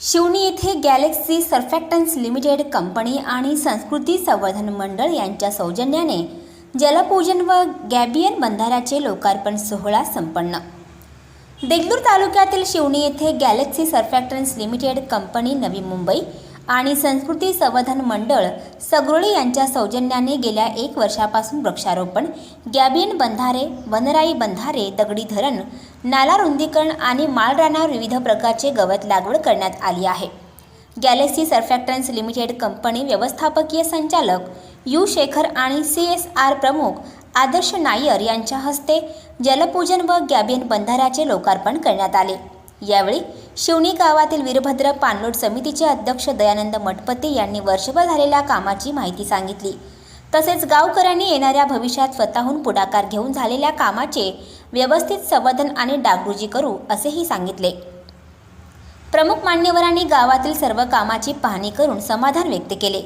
शिवणी येथे Galaxy सर्फॅक्टन्स limited company आणि संस्कृती संवर्धन मंडळ यांच्या सौजन्याने जलपूजन व गॅबियन बंधाऱ्याचे लोकार्पण सोहळा संपन्न। देगलूर तालुक्यातील शिवणी येथे Galaxy सर्फॅक्टन्स limited company Navi Mumbai आणि संस्कृती संवर्धन मंडळ सगरोळी यांच्या सौजन्याने गेल्या 1 वर्षापासून वृक्षारोपण, गॅबियन बंधारे, वनराई बंधारे, दगडी धरण, नाला रुंदीकरण आणि माळरानावर विविध प्रकारचे गवत लागवड करण्यात आली आहे। गॅलेक्सी सर्फॅक्टन्स लिमिटेड कंपनी व्यवस्थापकीय संचालक यू शेखर आणि CSR प्रमुख आदर्श नायर यांच्या हस्ते जलपूजन व गॅबियन बंधाऱ्याचे लोकार्पण करण्यात आले। यावेळी शिवणी गावातील वीरभद्र पाणलोट समितीचे अध्यक्ष दयानंद मठपती यांनी वर्षभर झालेल्या कामाची माहिती सांगितली। तसेच गावकऱ्यांनी येणाऱ्या भविष्यात स्वतःहून पुढाकार घेऊन झालेल्या कामाचे व्यवस्थित संवर्धन आणि डागडुजी करू असेही सांगितले। प्रमुख मान्यवरांनी गावातील सर्व कामाची पाहणी करून समाधान व्यक्त केले।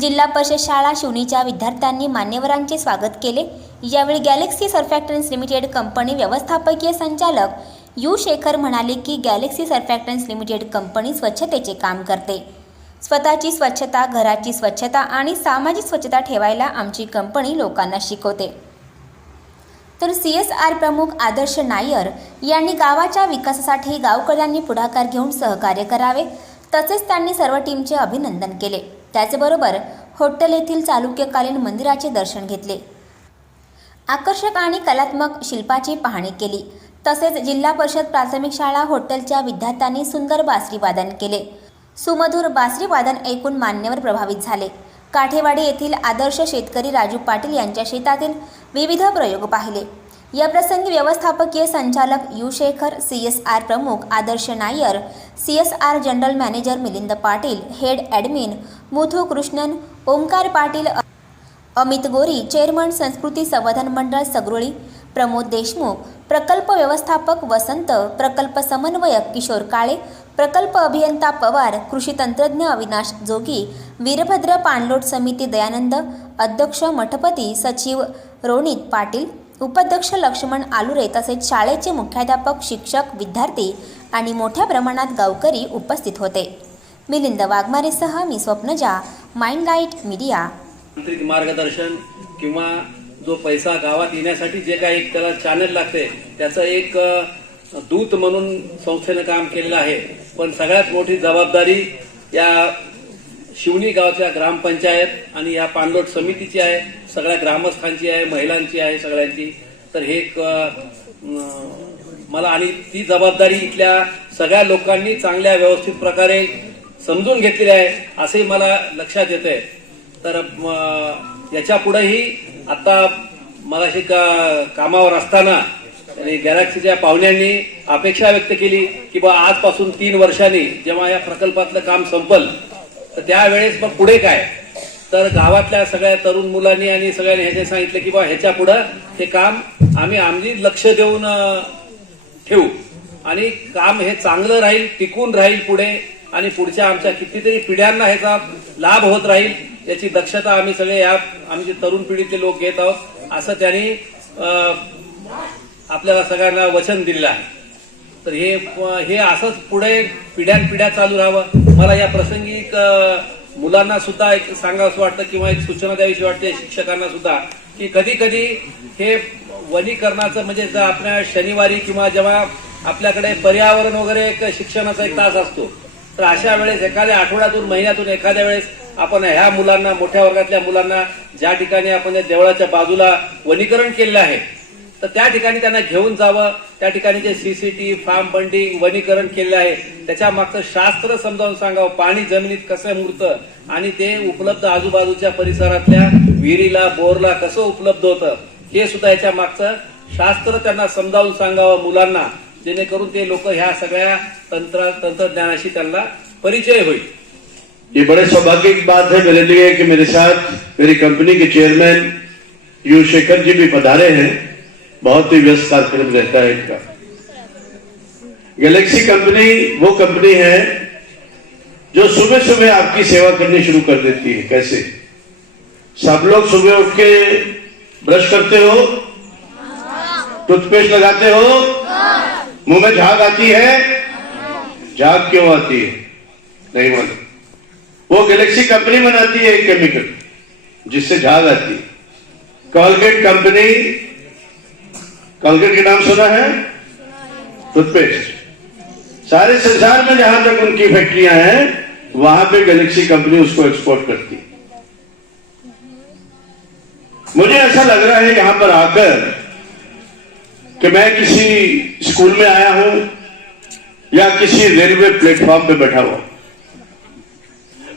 जिल्हा परिषद शाळा शिवणीच्या विद्यार्थ्यांनी मान्यवरांचे स्वागत केले। यावेळी गॅलेक्सी सर्फॅक्टन्स लिमिटेड कंपनी व्यवस्थापकीय संचालक यू शेखर म्हणाले की गॅलेक्सी सर्फॅक्टन्स लिमिटेड कंपनी स्वच्छतेचे काम करते। स्वतःची स्वच्छता, घराची स्वच्छता आणि सामाजिक स्वच्छता ठेवायला आमची कंपनी लोकांना शिकवते। तर CSR प्रमुख आदर्श नायर यांनी गावाच्या विकासासाठी गावकऱ्यांनी पुढाकार घेऊन सहकार्य करावे, तसेच त्यांनी सर्व टीमचे अभिनंदन केले। त्याचबरोबर हॉटेल येथील चालुक्यकालीन मंदिराचे दर्शन घेतले, आकर्षक आणि कलात्मक शिल्पाची पाहणी केली। तसेच जिल्हा परिषद प्राथमिक शाळा हॉटेलच्या विद्यार्थ्यांनी सुंदर बासरी वादन केले। सुमधुर बासरी वादन ऐकून मान्यवर प्रभावित झाले। काठेवाडी येथील आदर्श शेतकरी राजू पाटील यांच्या शेतातील विविध प्रयोग पाहिले। या प्रसंगी व्यवस्थापकीय संचालक यू शेखर, CSR प्रमुख Adarsh Nair, CSR general manager Milind Patil, head admin Muthu Krishnan, Omkar Patil, Amit Gori, chairman संस्कृती संवर्धन मंडळ सगरोळी प्रमोद देशमुख, प्रकल्प व्यवस्थापक वसंत, प्रकल्प समन्वयक किशोर काळे, प्रकल्प अभियंता पवार, कृषी तंत्रज्ञ अविनाश जोगी, वीरभद्र पाणलोट समिती दयानंद, अध्यक्ष मठपती, सचिव रोनित पाटील, उपाध्यक्ष लक्ष्मण आलुरे तसेच शाळेचे मुख्याध्यापक, शिक्षक, विद्यार्थी आणि मोठ्या प्रमाणात गावकरी उपस्थित होते। मिलिंद वाघमारेसह मी स्वप्नजा, माइंडलाइट मीडिया। मार्गदर्शन किंवा जो पैसा गावात येण्यासाठी जे काही त्याला चॅनल लागते त्याचं एक दूत म्हणून संस्थेने काम केलेलं आहे। पण सगळ्यात मोठी जबाबदारी या शिवणी गावच्या ग्रामपंचायत आणि या पाणलोट समितीची आहे, सगळ्या ग्रामस्थांची आहे, महिलांची आहे, सगळ्यांची। तर हे मला आणि ती जबाबदारी इथल्या सगळ्या लोकांनी चांगल्या व्यवस्थित प्रकारे समजून घेतलेली आहे असे मला लक्षात येते। तर याच्या पुढेही आता मला कामावर असताना आणि गॅलेक्सीच्या पाहुण्यांनी अपेक्षा व्यक्त केली की बा आजपासून 3 वर्षांनी जेव्हा या प्रकल्पातलं काम संपल तर त्यावेळेस मग पुढे काय। तर गावातल्या सगळ्या तरुण मुलांनी आणि सगळ्यांनी हे सांगितलं की बा ह्याच्या पुढे हे काम आम्ही लक्ष देऊन ठेवू आणि काम हे चांगलं राहील, टिकून राहील पुढे आणि पुढच्या आमच्या कितीतरी पिढ्यांना ह्याचा लाभ होत राहील याची दक्षता आम्ही सगळे आमचे तरुण पिढीतले लोक घेत आहोत असं त्यांनी आपल्याला सगळ्यांना वचन दिलेलं आहे। तर हे असंच पुढे पिढ्यानपिढ्या चालू राहावं। मला या प्रसंगी मुलांना सुद्धा एक सांगावंसं वाटतं किंवा एक सूचना द्यावीशी वाटते शिक्षकांना सुद्धा की कधी कधी हे वनीकरणाचं म्हणजे जर आपल्या शनिवारी किंवा जेव्हा आपल्याकडे पर्यावरण वगैरे एक शिक्षणाचा एक तास असतो तर अशा वेळेस एखाद्या आठवड्यातून महिन्यातून एखाद्या वेळेस आपण ह्या मुलांना, मोठ्या वर्गातल्या मुलांना ज्या ठिकाणी आपण देवळाच्या बाजूला वनीकरण केलेलं आहे तर त्या ठिकाणी त्यांना घेऊन जावं। त्या ठिकाणी जे CCT, फार्म बंडिंग, वनीकरण केलेलं आहे त्याच्या मागचं शास्त्र समजावून सांगावं, पाणी जमिनीत कसं मुरतं आणि ते उपलब्ध आजूबाजूच्या परिसरातल्या विहिरीला, बोरला कसं उपलब्ध होतं हे सुद्धा याच्या मागचं शास्त्र त्यांना समजावून सांगावं मुलांना, जेणेकरून ते लोक ह्या सगळ्या तंत्रज्ञानाशी त्यांना परिचय होईल। ये बड़े सौभाग्य की बात है मेरे लिए कि मेरे साथ मेरी कंपनी के चेयरमैन यू शेखर जी भी पधारे हैं। बहुत ही व्यस्त कार्यक्रम रहता है इनका। गैलेक्सी कंपनी वो कंपनी है जो सुबह सुबह आपकी सेवा करनी शुरू कर देती है। कैसे? सब लोग सुबह उठ के ब्रश करते हो, टूथपेस्ट लगाते हो, मुंह में झाग आती है, झाग क्यों आती है? नहीं मालूम। वो गैलेक्सी कंपनी बनाती है एक केमिकल जिससे झाग आती है। कोलगेट कंपनी, कोलगेट के नाम सुना है? टूथपेस्ट। सारे संसार में जहां तक उनकी फैक्ट्रियां हैं वहां पे गैलेक्सी कंपनी उसको एक्सपोर्ट करती है। मुझे ऐसा लग रहा है यहां पर आकर कि मैं किसी स्कूल में आया हूं या किसी रेलवे प्लेटफॉर्म पे बैठा हुआ।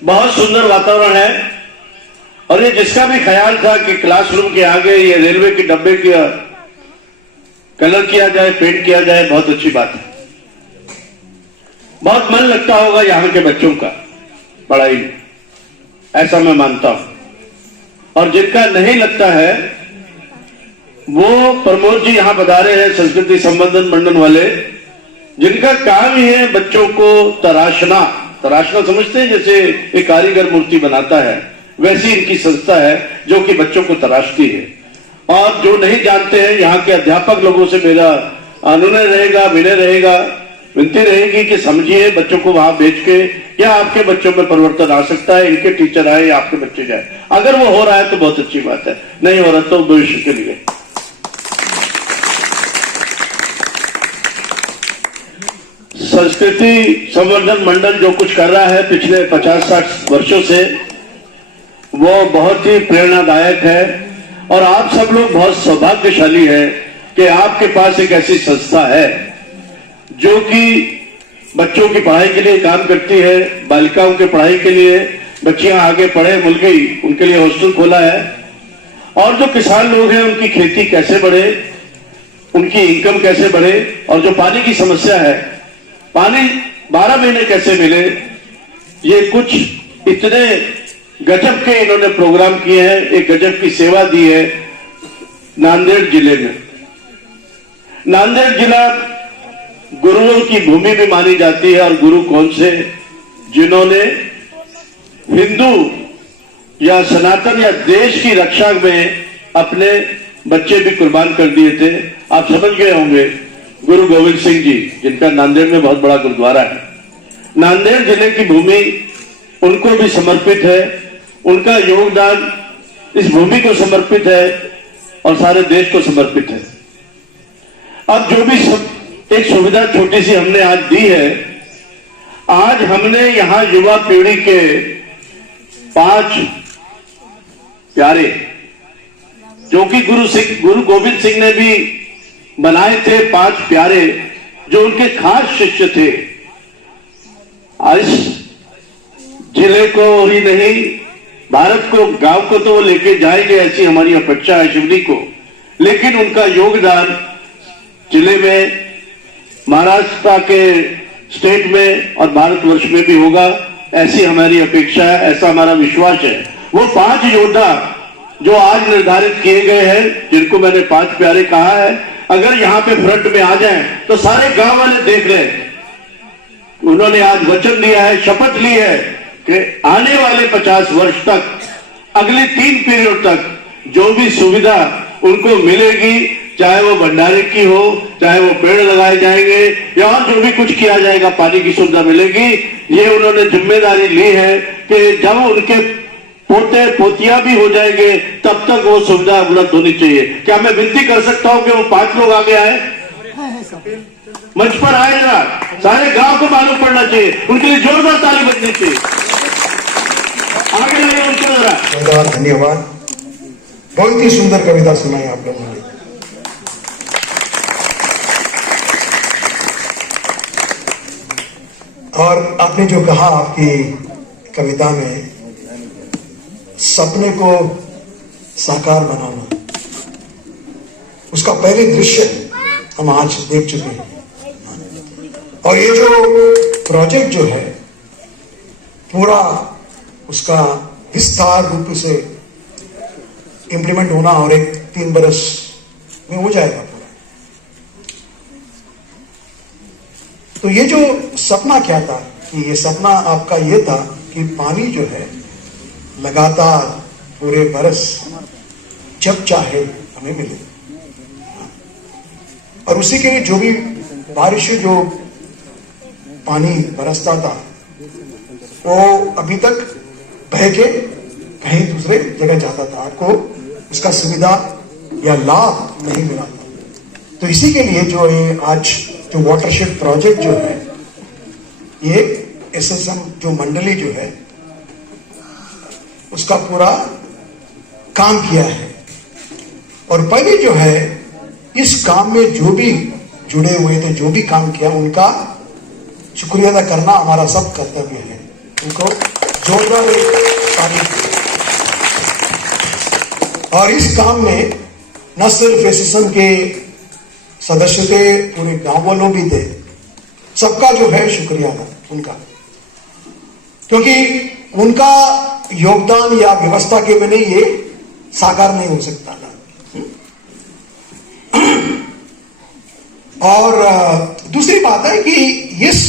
बहुत सुंदर वातावरण है और ये जिसका भी ख्याल था कि क्लासरूम के आगे ये रेलवे के डब्बे का कलर किया जाए, पेंट किया जाए, बहुत अच्छी बात है। बहुत मन लगता होगा यहां के बच्चों का पढ़ाई में, ऐसा मैं मानता हूं। और जिनका नहीं लगता है वो प्रमोद जी यहां पधारे हैं, संस्कृति संवर्धन मंडल वाले, जिनका काम ही है बच्चों को तराशना। तराशना समझते हैं? जैसे एक कारीगर मूर्ति बनाता है, वैसी इनकी संस्था है जो कि बच्चों को तराशती है। और जो नहीं जानते हैं, यहाँ के अध्यापक लोगों से मेरा अनुनय रहेगा, विनय रहेगा, विनती रहेगी कि समझिए बच्चों को वहां भेज के या आपके बच्चों में परिवर्तन आ सकता है। इनके टीचर आए या आपके बच्चे जाए, अगर वो हो रहा है तो बहुत अच्छी बात है, नहीं हो रहा तो भविष्य के लिए। संस्कृति संवर्धन मंडल जो कुछ कर रहा है पिछले 50-60 वर्षों से, वो बहुत ही प्रेरणादायक है। और आप सब लोग बहुत सौभाग्यशाली हैं कि आपके पास एक ऐसी संस्था है जो कि बच्चों की पढ़ाई के लिए काम करती है, बालिकाओं के पढ़ाई के लिए, बच्चियां आगे पढ़े मुल्की उनके लिए हॉस्टल खोला है। और जो किसान लोग हैं उनकी खेती कैसे बढ़े, उनकी इनकम कैसे बढ़े, और जो पानी की समस्या है, पानी 12 महीने कैसे मिले, ये कुछ इतने गजब के इन्होंने प्रोग्राम किए हैं, एक गजब की सेवा दी है नांदेड़ जिले में। नांदेड़ जिला गुरुओं की भूमि भी मानी जाती है। और गुरु कौन से? जिन्होंने हिंदू या सनातन या देश की रक्षा में अपने बच्चे भी कुर्बान कर दिए थे। आप समझ गए होंगे, गुरु गोविंद सिंह जी, जिनका नांदेड़ में बहुत बड़ा गुरुद्वारा है। नांदेड़ जिले की भूमि उनको भी समर्पित है, उनका योगदान इस भूमि को समर्पित है और सारे देश को समर्पित है। अब जो भी एक सुविधा छोटी सी हमने आज दी है, आज हमने यहां युवा पीढ़ी के 5 प्यारे, जो कि गुरु गोविंद सिंह ने भी बनाए थे, 5 प्यारे जो उनके खास शिष्य थे, इस जिले को ही नहीं भारत को, गांव को तो वो लेके जाएंगे, ऐसी हमारी अपेक्षा है शिवजी को। लेकिन उनका योगदान जिले में, महाराष्ट्र के स्टेट में और भारतवर्ष में भी होगा, ऐसी हमारी अपेक्षा है, ऐसा हमारा विश्वास है। वो 5 योद्धा जो आज निर्धारित किए गए हैं, जिनको मैंने 5 प्यारे कहा है, अगर यहाँ पे फ्रंट में आ जाएं तो सारे गांव वाले देख रहे हैं। उन्होंने आज वचन दिया है, शपथ ली है कि आने वाले 50 वर्ष तक, अगले 3 पीरियड तक जो भी सुविधा उनको मिलेगी, चाहे वो भंडारे की हो, चाहे वो पेड़ लगाए जाएंगे या और जो भी कुछ किया जाएगा, पानी की सुविधा मिलेगी। ये उन्होंने जिम्मेदारी ली है कि जब उनके पोते पोतियां भी हो जाएंगे तब तक वो सुविधा उपलब्ध होनी चाहिए। क्या मैं विनती कर सकता हूं कि वो 5 लोग आगे आए, मंच पर आए, जरा सारे गांव को मालूम पड़ना चाहिए, उनके लिए जोरदार ताली बजनी चाहिए। आगे आइए उनको जरा। धन्यवाद। बहुत ही सुंदर कविता सुनाई आप लोगों ने। और आपने जो कहा आपकी कविता में, सपने को साकार बनाना, उसका पहले दृश्य हम आज देख चुके हैं। और ये जो प्रोजेक्ट जो है पूरा, उसका विस्तार रूप से इंप्लीमेंट होना और एक 3 बरस में हो जाएगा पूरा। तो ये जो सपना क्या था, कि ये सपना आपका ये था कि पानी जो है लगातार पूरे बरस जब चाहे हमें मिले, और उसी के लिए जो भी बारिश, जो पानी बरसता था वो अभी तक बह के कहीं दूसरे जगह जाता था, आपको उसका सुविधा या लाभ नहीं मिला था। तो इसी के लिए जो ये आज जो वाटरशेड प्रोजेक्ट जो है, ये एसएसएम जो मंडली जो है उसका पूरा काम किया है। और पहले जो है इस काम में जो भी जुड़े हुए थे, जो भी काम किया, उनका शुक्रिया अदा करना हमारा सब कर्तव्य है। उनको जोरदार तारीफ। और इस काम में न सिर्फ एसएसएम के सदस्य थे, पूरे गांव वालों भी थे, सबका जो है शुक्रिया था उनका, क्योंकि उनका योगदान या व्यवस्था के बिना ये साकार नहीं हो सकता था। और दूसरी बात है कि इस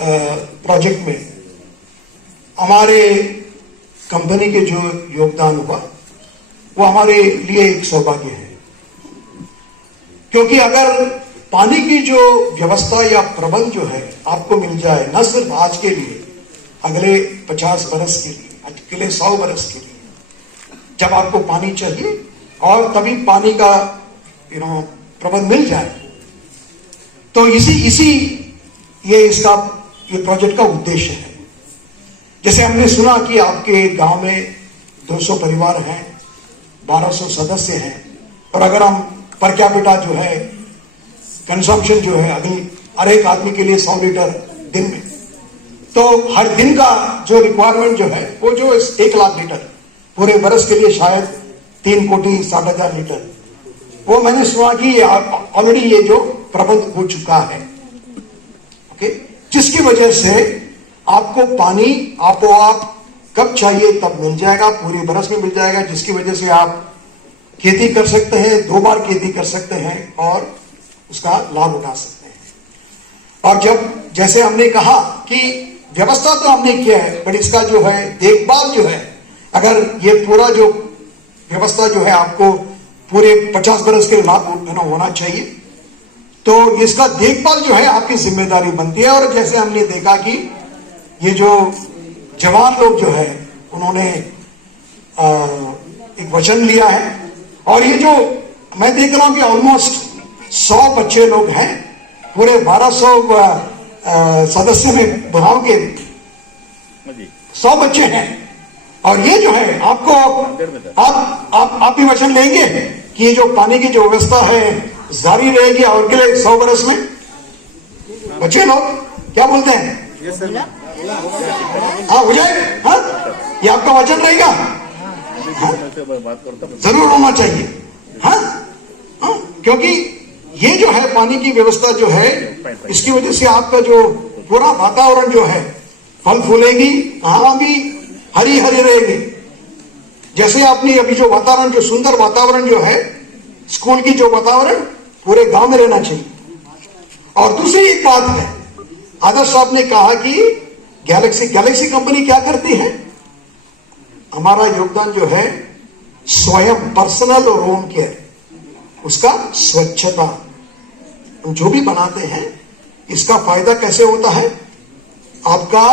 प्रोजेक्ट में हमारे कंपनी के जो योगदान हुआ वो हमारे लिए एक सौभाग्य है, क्योंकि अगर पानी की जो व्यवस्था या प्रबंध जो है आपको मिल जाए, न सिर्फ आज के लिए, अगले 50 बरस के लिए, अगले 100 बरस के लिए, जब आपको पानी चाहिए और तभी पानी का प्रबंध मिल जाए, तो इसी ये प्रोजेक्ट का उद्देश्य है। जैसे हमने सुना कि आपके गांव में 200 परिवार हैं, 1200 सदस्य हैं, और अगर हम पर कैपिटा जो है कंजम्पशन जो है अभी हर एक आदमी के लिए 100 लीटर दिन में, तो हर दिन का जो रिक्वायरमेंट जो है वो जो 1 लाख लीटर, पूरे बरस के लिए शायद 3 कोटी 60,000 लीटर, वो मैंने सुना कि ऑलरेडी ये जो प्रबंध हो चुका है। ओके, जिसकी वजह से आपको पानी आप कब चाहिए तब मिल जाएगा, पूरे बरस में मिल जाएगा, जिसकी वजह से आप खेती कर सकते हैं, 2 बार खेती कर सकते हैं और उसका लाभ उठा सकते हैं। और जब जैसे हमने कहा कि व्यवस्था तो हमने किया है, पर इसका जो है देखभाल जो है, अगर ये पूरा जो व्यवस्था जो है आपको पूरे 50 बरस के लाभ होना चाहिए, तो इसका देखभाल जो है आपकी जिम्मेदारी बनती है। और जैसे हमने देखा कि ये जो जवान लोग जो है उन्होंने एक वचन लिया है, और ये जो मैं देख रहा हूं कि ऑलमोस्ट 100 बच्चे लोग हैं, पूरे 1200 सदस्य में गांव के 100 बच्चे हैं, और ये जो है आपको आप भी वचन लेंगे कि ये जो पानी की जो व्यवस्था है जारी रहेगी और के लिए 100 बरस में। बच्चे लोग क्या बोलते हैं? हाँ हो जाए, हाँ ये आपका वचन रहेगा, जरूर होना चाहिए। हाँ, क्योंकि ये जो है पानी की व्यवस्था जो है, इसकी वजह से आपका जो पूरा वातावरण जो है, फल फूलेगी, हवा भी हरी हरी रहेगी। जैसे आपने अभी जो वातावरण, जो सुंदर वातावरण जो है स्कूल की जो वातावरण पूरे गांव में रहना चाहिए। और दूसरी एक बात है, आदर्श साहब ने कहा कि गैलेक्सी कंपनी क्या करती है, हमारा योगदान जो है स्वयं पर्सनल और होम केयर, उसका स्वच्छता, हम जो भी बनाते हैं इसका फायदा कैसे होता है, आपका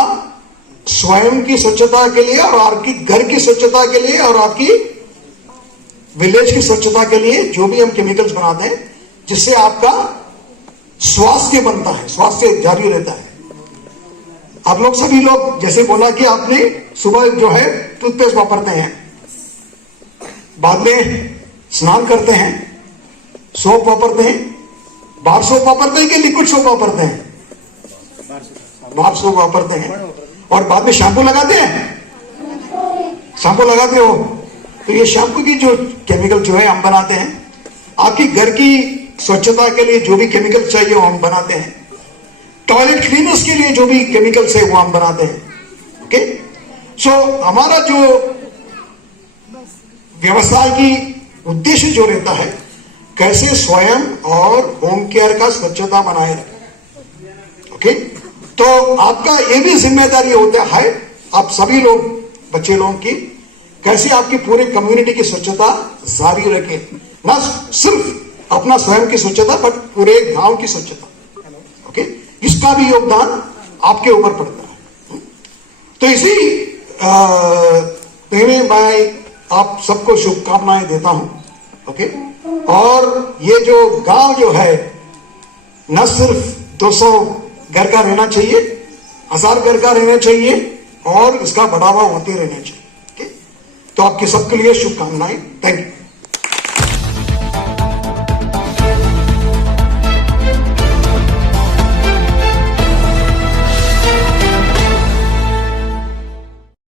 स्वयं की स्वच्छता के लिए और आपकी घर की स्वच्छता के लिए और आपकी विलेज की स्वच्छता के लिए जो भी हम केमिकल्स बनाते हैं, जिससे आपका स्वास्थ्य बनता है, स्वास्थ्य जारी रहता है। आप लोग सभी लोग जैसे बोला कि आपने सुबह जो है टूथपेस्ट वापरते हैं, बाद में स्नान करते हैं, सोप वापरते हैं, बार सोप वापरते हैं कि लिक्विड सोप वापरते हैं? बार सोप वापरते हैं, और बाद में शैम्पू लगाते हैं, शैम्पू लगाते हो। तो ये शैम्पू की जो केमिकल जो है हम बनाते हैं, आपकी घर की स्वच्छता के लिए जो भी केमिकल चाहिए वो हम बनाते हैं, टॉयलेट क्लीनर्स के लिए जो भी केमिकल्स है वो हम बनाते हैं। ओके, सो हमारा जो व्यवसाय की उद्देश्य जो रहता है, कैसे स्वयं और होम केयर का स्वच्छता बनाए रखें। ओके, तो आपका ये भी जिम्मेदारी होता है, आप सभी लोग बच्चे लोगों की, कैसे आपकी पूरे कम्युनिटी की स्वच्छता जारी रखें, ना सिर्फ अपना स्वयं की स्वच्छता बट पूरे गांव की स्वच्छता। ओके, इसका भी योगदान आपके ऊपर पड़ता है। तो इसी में मैं आप सबको शुभकामनाएं देता हूं, ओके। और ये जो गांव जो है न सिर्फ 200 घर का रहना चाहिए, 1000 घर का रहना चाहिए और इसका बढ़ावा होते रहना चाहिए, ओके। तो आपके सबके लिए शुभकामनाएं। Thank you.